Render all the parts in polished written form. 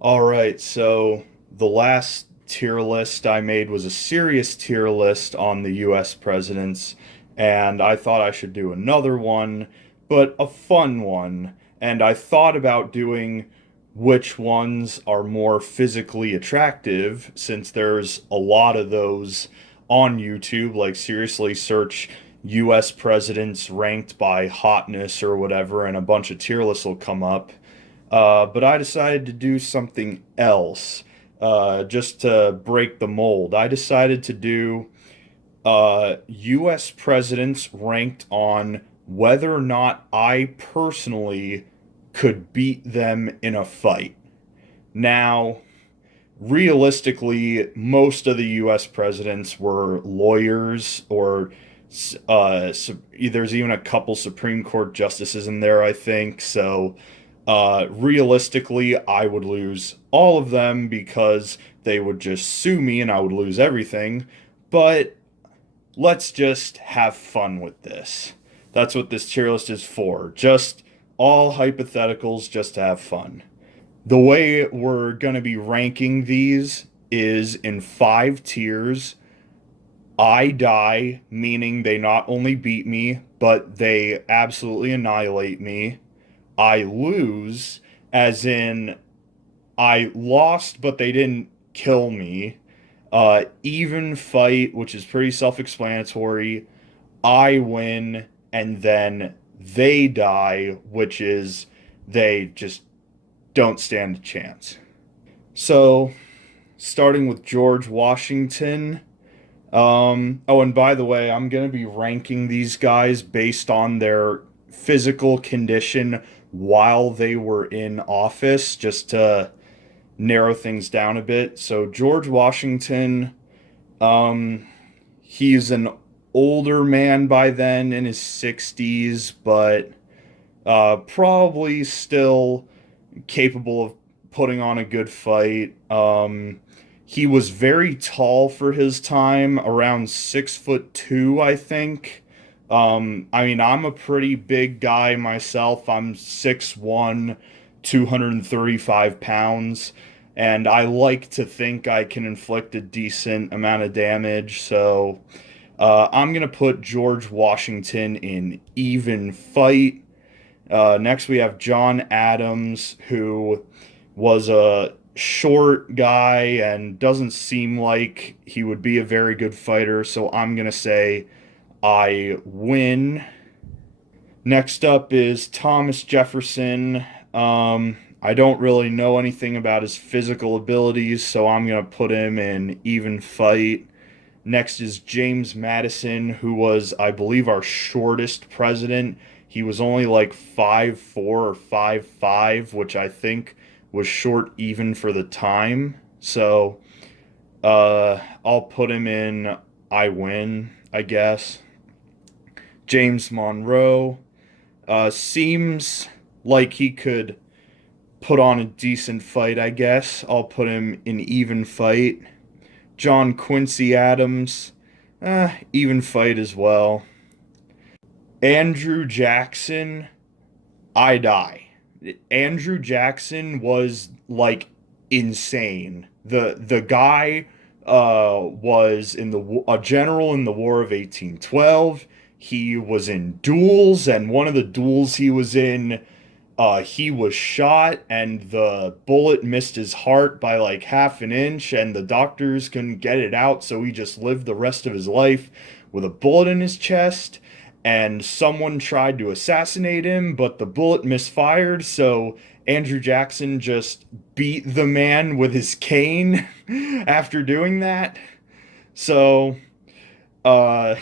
All right, so the last tier list I made was a serious tier list on the US presidents, and I thought I should do another one, but a fun one. And I thought about doing which ones are more physically attractive, since there's a lot of those on YouTube. Like, seriously, search US presidents ranked by hotness or whatever, and a bunch of tier lists will come up. But I decided to do something else, just to break the mold. I decided to do US presidents ranked on whether or not I personally could beat them in a fight. Now, realistically, most of the US presidents were lawyers or there's even a couple Supreme Court justices in there, I think. So, realistically, I would lose all of them because they would just sue me and I would lose everything. But let's just have fun with this. That's what this tier list is for. Just all hypotheticals, just to have fun. The way we're going to be ranking these is in five tiers. I die, meaning they not only beat me, but they absolutely annihilate me. I lose, as in I lost, but they didn't kill me. Even fight, which is pretty self-explanatory. I win, and then they die, which is they just don't stand a chance. So, starting with George Washington. Oh, and by the way, I'm going to be ranking these guys based on their physical condition while they were in office, just to narrow things down a bit. So, George Washington, um, he's an older man by then in his 60s, but probably still capable of putting on a good fight. He was very tall for his time, around 6'2", I think. I mean, I'm a pretty big guy myself. I'm 6'1", 235 pounds, and I like to think I can inflict a decent amount of damage. So I'm gonna put George Washington in even fight. Next, we have John Adams, who was a short guy and doesn't seem like he would be a very good fighter, so I'm going to say I win. Next up is Thomas Jefferson. I don't really know anything about his physical abilities, so I'm going to put him in even fight. Next is James Madison, who was, I believe, our shortest president. He was only like 5'4" or 5'5", which I think was short even for the time. So I'll put him in I win, I guess. James Monroe seems like he could put on a decent fight, I guess. I'll put him in even fight. John Quincy Adams, even fight as well. Andrew Jackson, I die. Andrew Jackson was like insane. The guy was in a general in the War of 1812. He was in duels, and one of the duels he was in, he was shot, and the bullet missed his heart by like half an inch, and the doctors couldn't get it out, so he just lived the rest of his life with a bullet in his chest. And someone tried to assassinate him, but the bullet misfired, so Andrew Jackson just beat the man with his cane after doing that. So, uh,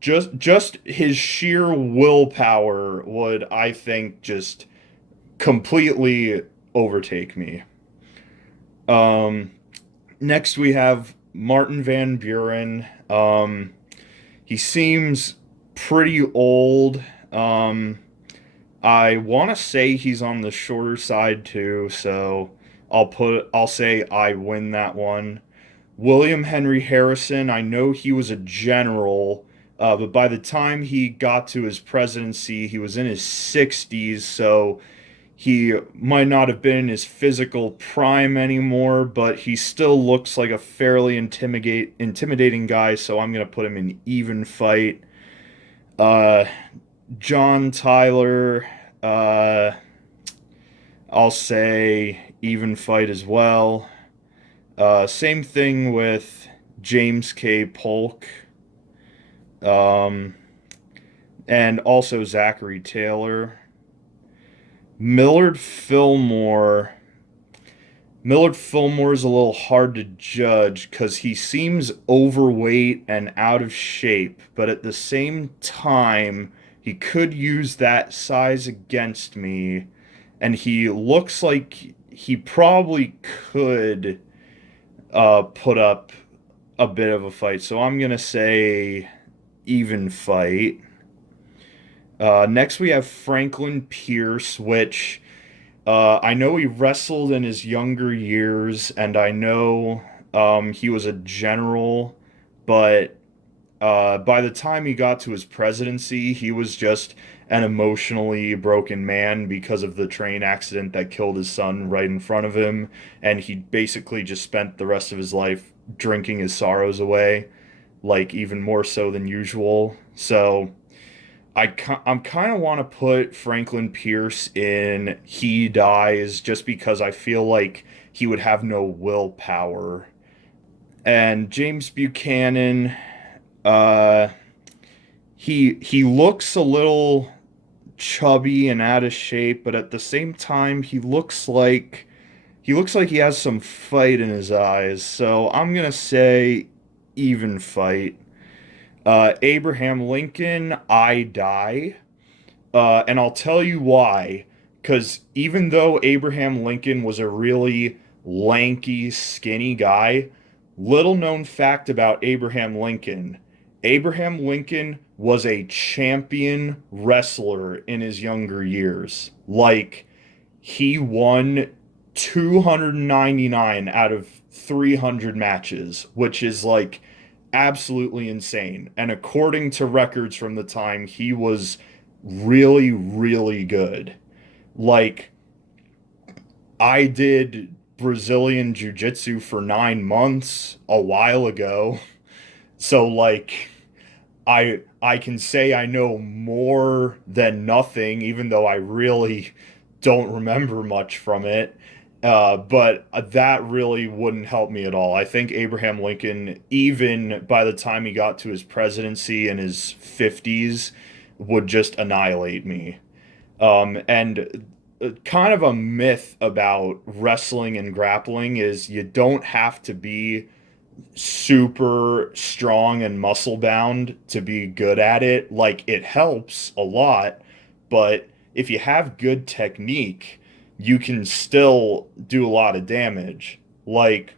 just his sheer willpower would, I think, just completely overtake me. Um, Next we have Martin Van Buren. He seems pretty old. Um, I want to say he's on the shorter side too, so I'll say I win that one. William Henry Harrison, I know he was a general, but by the time he got to his presidency, he was in his 60s, so He might not have been in his physical prime anymore, but he still looks like a fairly intimidating guy, so I'm gonna put him in even fight. Uh, John Tyler, uh, I'll say even fight as well. Same thing with James K. Polk, um, and also Zachary Taylor. Millard Fillmore. Millard Fillmore is a little hard to judge because he seems overweight and out of shape, but at the same time, he could use that size against me, and he looks like he probably could put up a bit of a fight. So I'm gonna say even fight. Next, we have Franklin Pierce, which I know he wrestled in his younger years, and I know he was a general, but by the time he got to his presidency, he was just an emotionally broken man because of the train accident that killed his son right in front of him, and he basically just spent the rest of his life drinking his sorrows away, like even more so than usual. So. I'm kind of want to put Franklin Pierce in he dies just because I feel like he would have no willpower. And James Buchanan, uh, he looks a little chubby and out of shape, but at the same time he looks like he has some fight in his eyes. So I'm gonna say even fight. Abraham Lincoln, I die. And I'll tell you why. Because even though Abraham Lincoln was a really lanky, skinny guy, little known fact about Abraham Lincoln was a champion wrestler in his younger years. Like, he won 299 out of 300 matches, which is like absolutely insane. And according to records from the time, he was really, really good. Like, I did Brazilian Jiu Jitsu for 9 months a while ago. So, like, I can say I know more than nothing, even though I really don't remember much from it. But that really wouldn't help me at all. I think Abraham Lincoln, even by the time he got to his presidency in his 50s, would just annihilate me. And kind of a myth about wrestling and grappling is you don't have to be super strong and muscle bound to be good at it. Like, it helps a lot, but if you have good technique, you can still do a lot of damage. Like,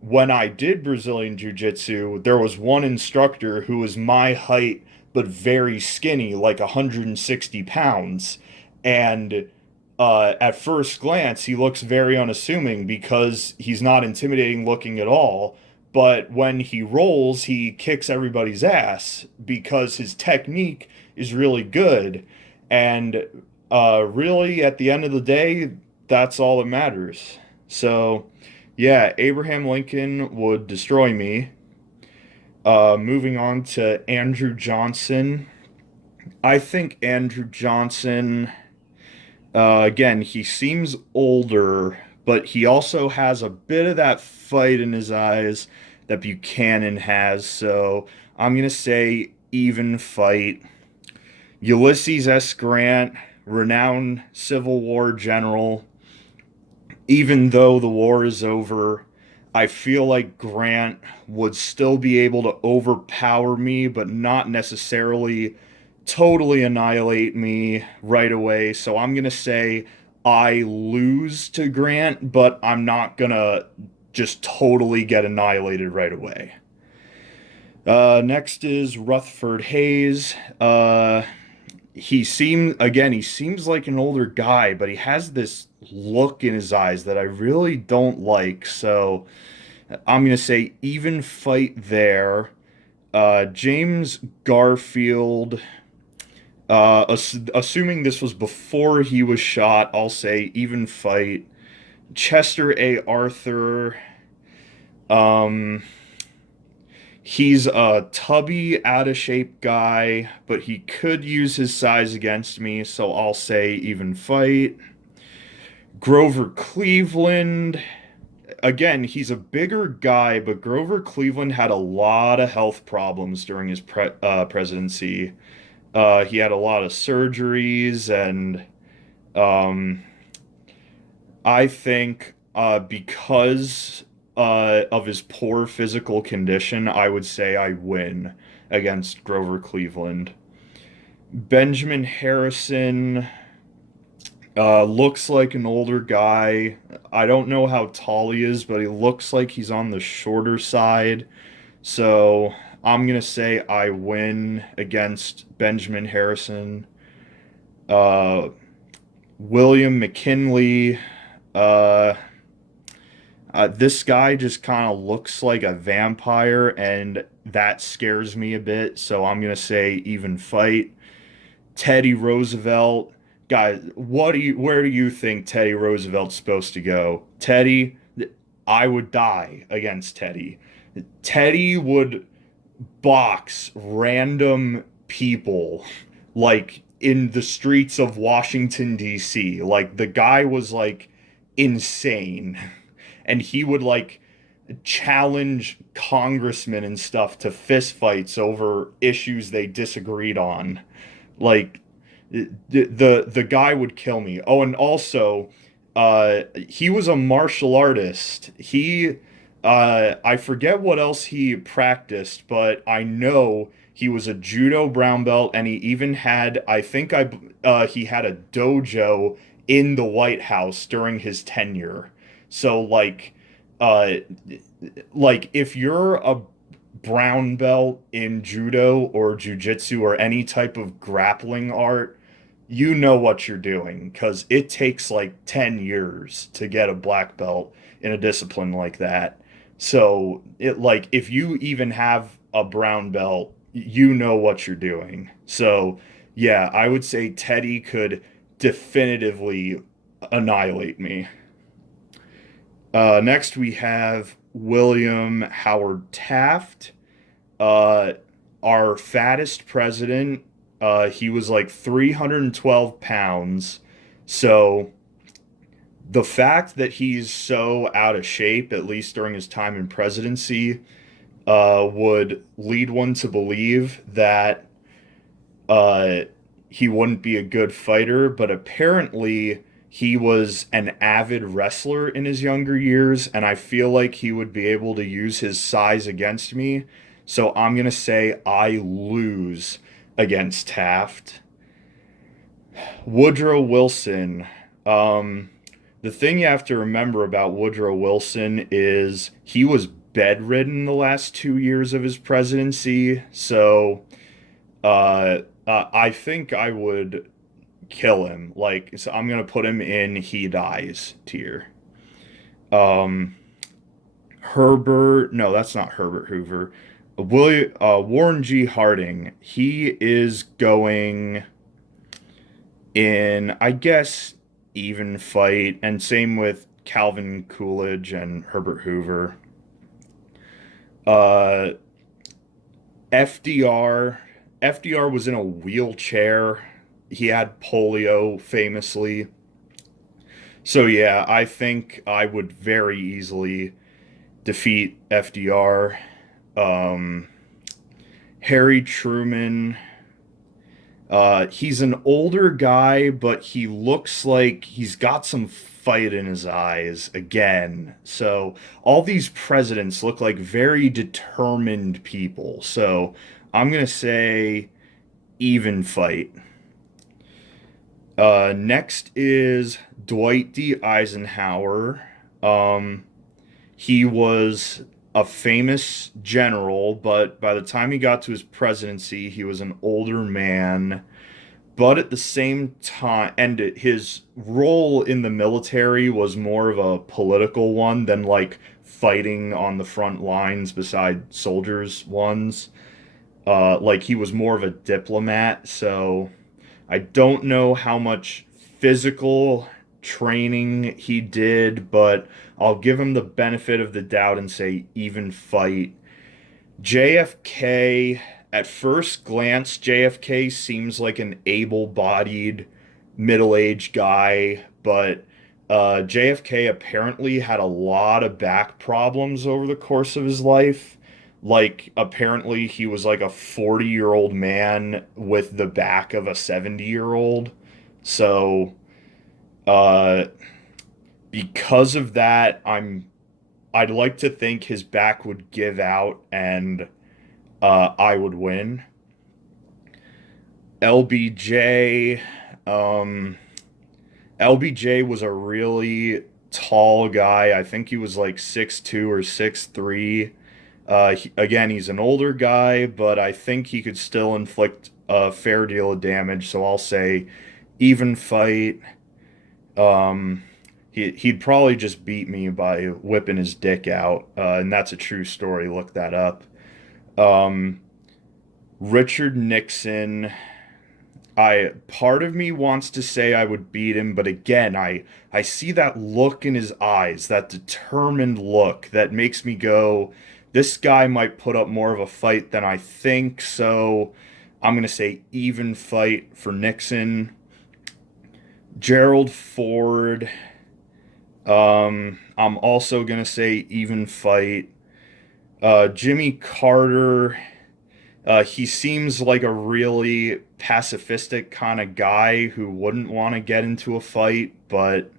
when I did Brazilian Jiu Jitsu, there was one instructor who was my height but very skinny, like 160 pounds. And at first glance, he looks very unassuming because he's not intimidating looking at all. But when he rolls, he kicks everybody's ass because his technique is really good. And really, at the end of the day, that's all that matters. So, yeah, Abraham Lincoln would destroy me. Moving on to Andrew Johnson. I think Andrew Johnson, again, he seems older, but he also has a bit of that fight in his eyes that Buchanan has. So I'm going to say even fight. Ulysses S. Grant, renowned Civil War general. Even though the war is over, I feel like Grant would still be able to overpower me, but not necessarily totally annihilate me right away. So I'm going to say I lose to Grant, but I'm not going to just totally get annihilated right away. Next is Rutherford Hayes. He seems like an older guy, but he has this look in his eyes that I really don't like. So I'm going to say even fight there. James Garfield. Assuming this was before he was shot, I'll say even fight. Chester A. Arthur. Um, he's a tubby, out of shape guy, but he could use his size against me, so I'll say even fight. Grover Cleveland. Again, he's a bigger guy, but Grover Cleveland had a lot of health problems during his presidency. He had a lot of surgeries, and um, I think because of his poor physical condition, I would say I win against Grover Cleveland. Benjamin Harrison looks like an older guy. I don't know how tall he is, but he looks like he's on the shorter side. So I'm gonna say I win against Benjamin Harrison. Uh, William McKinley. Uh, this guy just kind of looks like a vampire, and that scares me a bit. So I'm gonna say even fight. Teddy Roosevelt. Guys, where do you think Teddy Roosevelt's supposed to go? Teddy, I would die against Teddy. Teddy would box random people like in the streets of Washington D.C. Like the guy was like insane, and he would like challenge congressmen and stuff to fist fights over issues they disagreed on. Like the guy would kill me. Oh, and also, he was a martial artist. I forget what else he practiced, but I know he was a judo brown belt, and he even had, he had a dojo in the White House during his tenure. So uh, like if you're a brown belt in judo or jujitsu or any type of grappling art, you know what you're doing because it takes like 10 years to get a black belt in a discipline like that. So it like if you even have a brown belt, you know what you're doing. So yeah, I would say Teddy could definitively annihilate me. Next we have William Howard Taft, uh, our fattest president. He was like 312 pounds. So the fact that he's so out of shape, at least during his time in presidency, would lead one to believe that uh, he wouldn't be a good fighter. But apparently, he was an avid wrestler in his younger years, and I feel like he would be able to use his size against me. So I'm going to say I lose against Taft. Woodrow Wilson. Um, the thing you have to remember about Woodrow Wilson is he was bedridden the last 2 years of his presidency. So I think I would kill him. Like, so I'm gonna put him in he dies tier. Um, Herbert, no, that's not Herbert Hoover. Warren G. Harding. He is going in, I guess, even fight, and same with Calvin Coolidge and Herbert Hoover. Uh, FDR. FDR was in a wheelchair. He had polio famously. So yeah, I think I would very easily defeat FDR. Um, Harry Truman. He's an older guy, but he looks like he's got some fight in his eyes again. So all these presidents look like very determined people. So I'm gonna say even fight. Next is Dwight D. Eisenhower. Um, he was a famous general, but by the time he got to his presidency, he was an older man. But at the same time, and his role in the military was more of a political one than like fighting on the front lines beside soldiers ones. Like he was more of a diplomat, so I don't know how much physical training he did, but I'll give him the benefit of the doubt and say even fight. JFK, at first glance, JFK seems like an able-bodied, middle-aged guy, but JFK apparently had a lot of back problems over the course of his life. Like, apparently he was like a 40-year-old man with the back of a 70-year-old. So, uh, because of that, I'd like to think his back would give out and I would win. LBJ, um, LBJ was a really tall guy. I think he was like 6'2" or 6'3". Again, he's an older guy, but I think he could still inflict a fair deal of damage. So I'll say even fight. Um, he'd probably just beat me by whipping his dick out, and that's a true story. Look that up. Um, Richard Nixon. I part of me wants to say I would beat him, but again, I see that look in his eyes, that determined look that makes me go, this guy might put up more of a fight than I think, so I'm gonna say even fight for Nixon. Gerald Ford. I'm also gonna say even fight. Jimmy Carter. He seems like a really pacifistic kind of guy who wouldn't want to get into a fight, but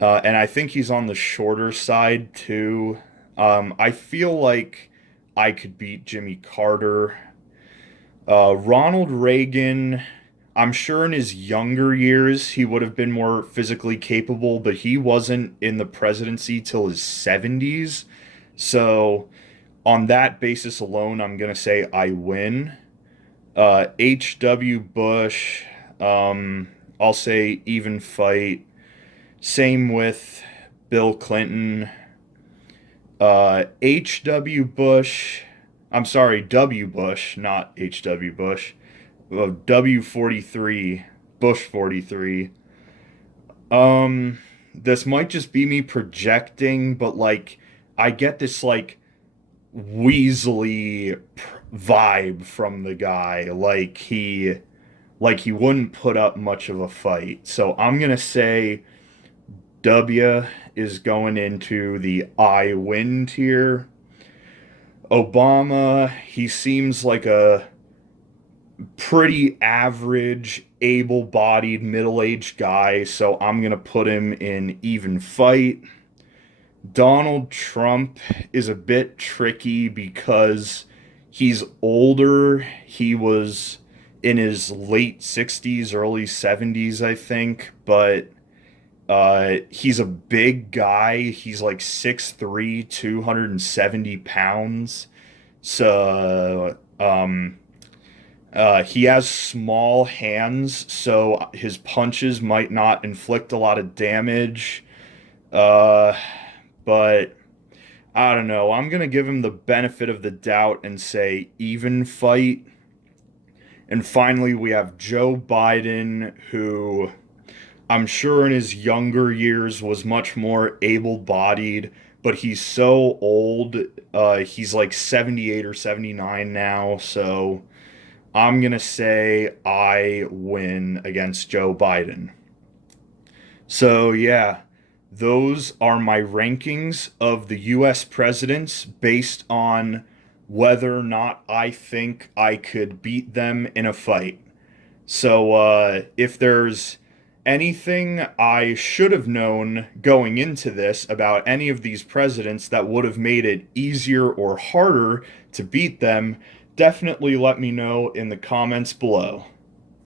and I think he's on the shorter side too. I feel like I could beat Jimmy Carter. Ronald Reagan, I'm sure in his younger years he would have been more physically capable, but he wasn't in the presidency till his 70s. So on that basis alone, I'm going to say I win. H.W. Bush, I'll say even fight. Same with Bill Clinton. H.W. Bush, I'm sorry, W. Bush, not H.W. Bush. W 43, Bush 43. This might just be me projecting, but like, I get this like weaselly vibe from the guy, like he wouldn't put up much of a fight. So I'm gonna say W is going into the I win tier. Obama, he seems like a pretty average, able-bodied, middle-aged guy, so I'm gonna put him in even fight. Donald Trump is a bit tricky because he's older. He was in his late 60s, early 70s, I think, but he's a big guy. He's like 6'3", 270 pounds. So, he has small hands, so his punches might not inflict a lot of damage. Uh, but I don't know. I'm going to give him the benefit of the doubt and say even fight. And finally, we have Joe Biden, who I'm sure in his younger years was much more able-bodied, but he's so old. He's like 78 or 79 now, so I'm going to say I win against Joe Biden. So, yeah, those are my rankings of the US presidents based on whether or not I think I could beat them in a fight. So, if there's anything I should have known going into this about any of these presidents that would have made it easier or harder to beat them, definitely let me know in the comments below.